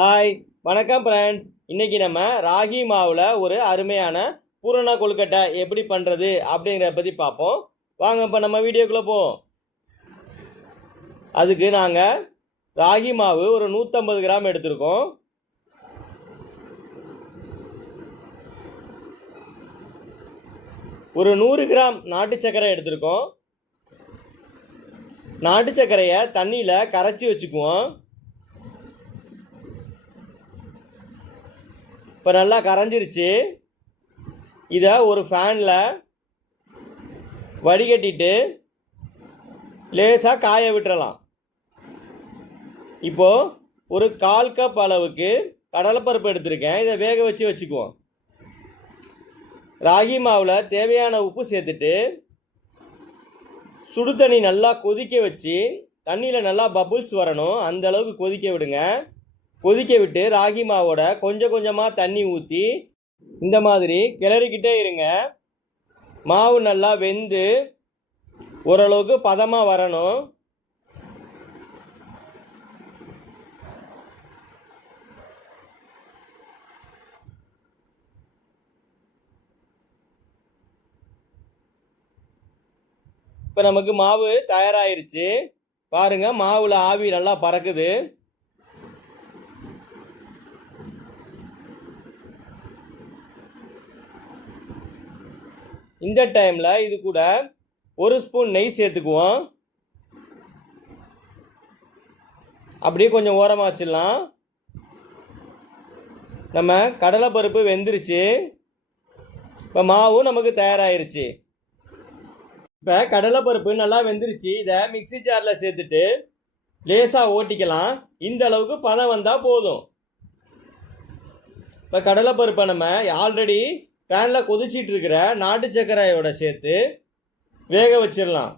Hi, வணக்கம் friends. இன்றைக்கி நம்ம ராகி மாவில் ஒரு அருமையான பூரண கொழுக்கட்டை எப்படி பண்ணுறது அப்படிங்கிறத பற்றி பார்ப்போம். வாங்க இப்போ நம்ம வீடியோக்குள்ளே போவோம். அதுக்கு நாங்கள் ராகி மாவு ஒரு 150 கிராம் எடுத்திருக்கோம். ஒரு 100 கிராம் நாட்டு சர்க்கரை எடுத்திருக்கோம். நாட்டு சர்க்கரையை தண்ணியில் கரைச்சி வச்சுக்குவோம். இப்போ நல்லா கரைஞ்சிருச்சு. இதை ஒரு ஃபேனில் வடிகட்டிட்டு லேசாக காய விட்டுறலாம். இப்போது ஒரு 1/4 கப் அளவுக்கு கடலைப்பருப்பு எடுத்திருக்கேன். இதை வேக வச்சுக்குவோம். ராகி மாவில் தேவையான உப்பு சேர்த்துட்டு சுடு தண்ணி நல்லா கொதிக்க வச்சு, தண்ணியில் நல்லா பபுள்ஸ் வரணும் அந்த அளவுக்கு கொதிக்க விடுங்க. கொதிக்க விட்டு ராகி மாவோட கொஞ்சம் கொஞ்சமாக தண்ணி ஊற்றி இந்த மாதிரி கிளறிக்கிட்டே இருங்க. மாவு நல்லா வெந்து ஓரளவுக்கு பதமாக வரணும். இப்போ நமக்கு மாவு தயாராகிருச்சு. பாருங்கள், மாவில் ஆவி நல்லா பறக்குது. இந்த டைமில் இது கூட 1 ஸ்பூன் நெய் சேர்த்துக்குவோம். அப்படியே கொஞ்சம் ஓரமாக வச்சிடலாம். நம்ம கடலைப்பருப்பு வெந்துருச்சு. இப்போ மாவும் நமக்கு தயாராகிருச்சு. இப்போ கடலைப்பருப்பு நல்லா வெந்துருச்சு. இதை மிக்ஸி ஜாரில் சேர்த்துட்டு லேசாக ஓட்டிக்கலாம். இந்த அளவுக்கு பதம் வந்தால் போதும். இப்போ கடலைப்பருப்பை நம்ம ஆல்ரெடி பேனில் கொதிச்சிட்டு இருக்கிற நாட்டு சர்க்கரையோட சேர்த்து வேக வச்சிடலாம்.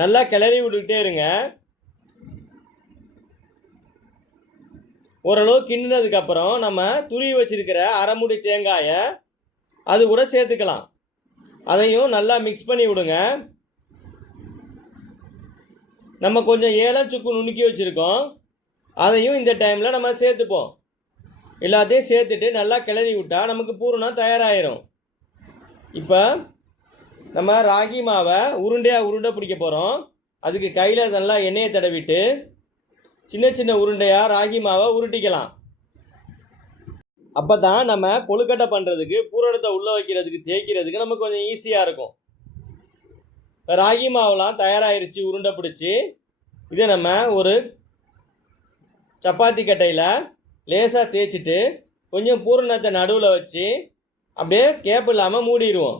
நல்லா கிளறி விட்டுக்கிட்டே இருங்க. ஓரளவு கிண்டினதுக்கப்புறம் நம்ம துருவி வச்சிருக்கிற அரை மூடி தேங்காயை அது கூட சேர்த்துக்கலாம். அதையும் நல்லா மிக்ஸ் பண்ணி விடுங்க. நம்ம கொஞ்சம் ஏலம் சுக்கு நுணுக்கி வச்சுருக்கோம். அதையும் இந்த டைமில் நம்ம சேர்த்துப்போம். எல்லாத்தையும் சேர்த்துட்டு நல்லா கிளறி விட்டால் நமக்கு பூரணம் தயாராகிடும். இப்போ நம்ம ராகி மாவை உருண்டை பிடிக்க போகிறோம். அதுக்கு கையில் நல்லா எண்ணெயை தடவிட்டு சின்ன சின்ன உருண்டையாக ராகி மாவை உருட்டிக்கலாம். அப்போ தான் நம்ம கொழுக்கட்டை பண்ணுறதுக்கு, பூரணத்தை உள்ளே வைக்கிறதுக்கு, தேய்க்கிறதுக்கு நமக்கு கொஞ்சம் ஈஸியாக இருக்கும். ராகி மாவுலாம் தயாராகிருச்சு உருண்டை பிடிச்சி. இதை நம்ம ஒரு சப்பாத்தி கட்டையில் லேசாக தேய்ச்சிட்டு கொஞ்சம் பூரணத்தை நடுவில் வச்சு அப்படியே கேப் இல்லாமல் மூடிடுவோம்.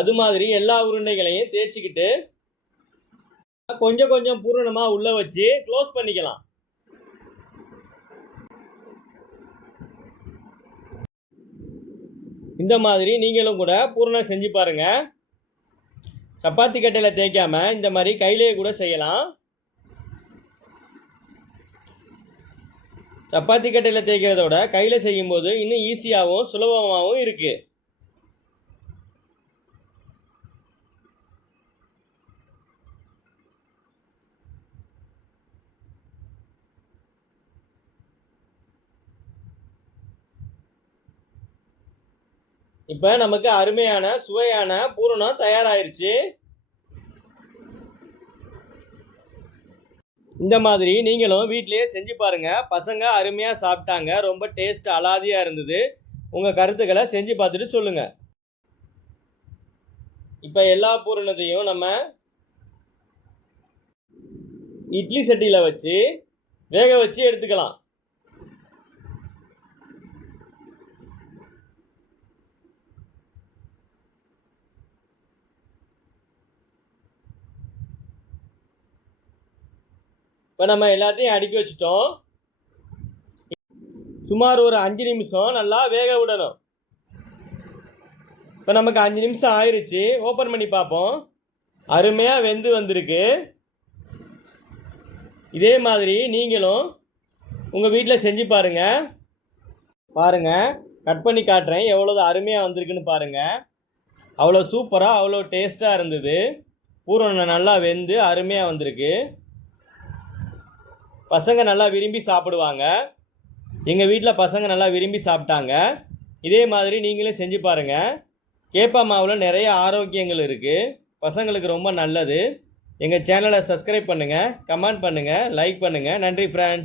அது மாதிரி எல்லா உருண்டைகளையும் தேய்ச்சிக்கிட்டு கொஞ்சம் கொஞ்சம் பூரணமாக உள்ளே வச்சு க்ளோஸ் பண்ணிக்கலாம். இந்த மாதிரி நீங்களும் கூட பூரணம் செஞ்சு பாருங்கள். சப்பாத்தி கட்டையில் தேய்க்காமல் இந்த மாதிரி கையிலேயே கூட செய்யலாம். சப்பாத்தி கட்டையில் தேய்க்கிறதோட கையில் செய்யும்போது இன்னும் ஈஸியாகவும் சுலபமாகவும் இருக்குது. இப்போ நமக்கு அருமையான சுவையான பூரணம் தயாராகிருச்சு. இந்த மாதிரி நீங்களும் வீட்டிலேயே செஞ்சு பாருங்கள். பசங்க அருமையாக சாப்பிட்டாங்க. ரொம்ப டேஸ்ட் அலாதியாக இருந்தது. உங்கள் கருத்துக்களை செஞ்சு பார்த்துட்டு சொல்லுங்கள். இப்போ எல்லா பூரணத்தையும் நம்ம இட்லி சட்டியில் வச்சு வேக வச்சு எடுத்துக்கலாம். இப்போ நம்ம எல்லாத்தையும் அடுக்கி வச்சிட்டோம். சுமார் ஒரு 5 நிமிஷம் நல்லா வேக விடணும். இப்போ நமக்கு 5 நிமிஷம் ஆயிடுச்சு. ஓப்பன் பண்ணி பார்ப்போம். அருமையாக வெந்து வந்திருக்கு. இதே மாதிரி நீங்களும் உங்கள் வீட்டில் செஞ்சு பாருங்கள். கட் பண்ணி காட்டுறேன் எவ்வளோ அருமையாக வந்திருக்குன்னு பாருங்கள். அவ்வளோ சூப்பராக அவ்வளோ டேஸ்ட்டாக இருந்தது. பூரணம் நல்லா வெந்து அருமையாக வந்திருக்கு. பசங்க நல்லா விரும்பி சாப்பிடுவாங்க. எங்கள் வீட்டில் பசங்க நல்லா விரும்பி சாப்பிட்டாங்க. இதே மாதிரி நீங்களே செஞ்சு பாருங்கள். கேப்பா மாவில் நிறைய ஆரோக்கியங்கள் இருக்குது. பசங்களுக்கு ரொம்ப நல்லது. எங்கள் சேனலை சப்ஸ்கிரைப் பண்ணுங்கள், கமெண்ட் பண்ணுங்கள், லைக் பண்ணுங்கள். நன்றி ஃப்ரெண்ட்ஸ்.